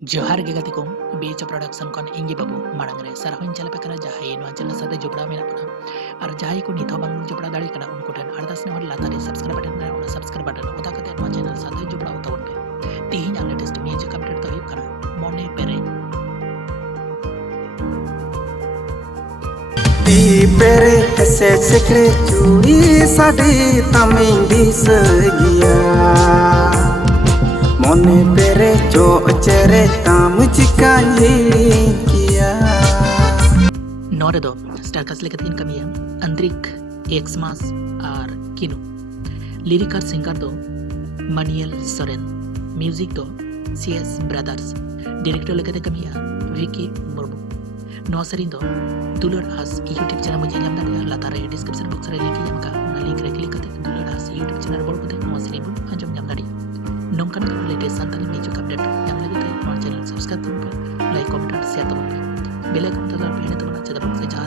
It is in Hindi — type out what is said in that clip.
जोहार गे गाते को बीच प्रोडक्शन कौन इंगे बाबू मांग रे सरहन चल पे करा जहाई नवा चैनल साथे जुबड़ा मेना पना और जहाई को निथो बांग जुबड़ा दाड़ी कना उनको टन अरदास ने हर लातारे सब्सक्राइब बटन ना उन सब्सक्राइब बटन उता कते नवा चैनल साथे जुबड़ा उता उन पे तीन आले टेस्ट म्यूजिक अपडेट तो हुई करा मोने पेरे ती पेरे ऐसे सिकरे चूड़ी साड़ी तमिंग दिस गया मोने पेरे जो चेरे ताम चिकाई किया नोरे दो स्टार कास्ट लेकर तीन कमियां अंद्रिक एक्समास और किनु लिरिकर सिंगर दो मनियल सोरेन म्यूजिक दो सीएस ब्रदर्स डायरेक्टर लेकर कमियां विकी मुर्मू नौसरी दो दुलर हास यूट्यूब चैनल मुझे नाम दादा लातारे डिस्क्रिप्शन बॉक्स रे लिंक यामका उना लिंक रे क्लिक करते दुलर हास यूट्यूब चैनल बोल करते नौसरी बुन अंजम नाम दादी नोंकन का लेटेस्ट संताली म्यूजिक अपडेट नाम लगे थे नौ चैनल सब्सक्राइब करो लाइक कमेंट और शेयर करो बेल आइकन दबाना पहले तो बना चैनल से जहां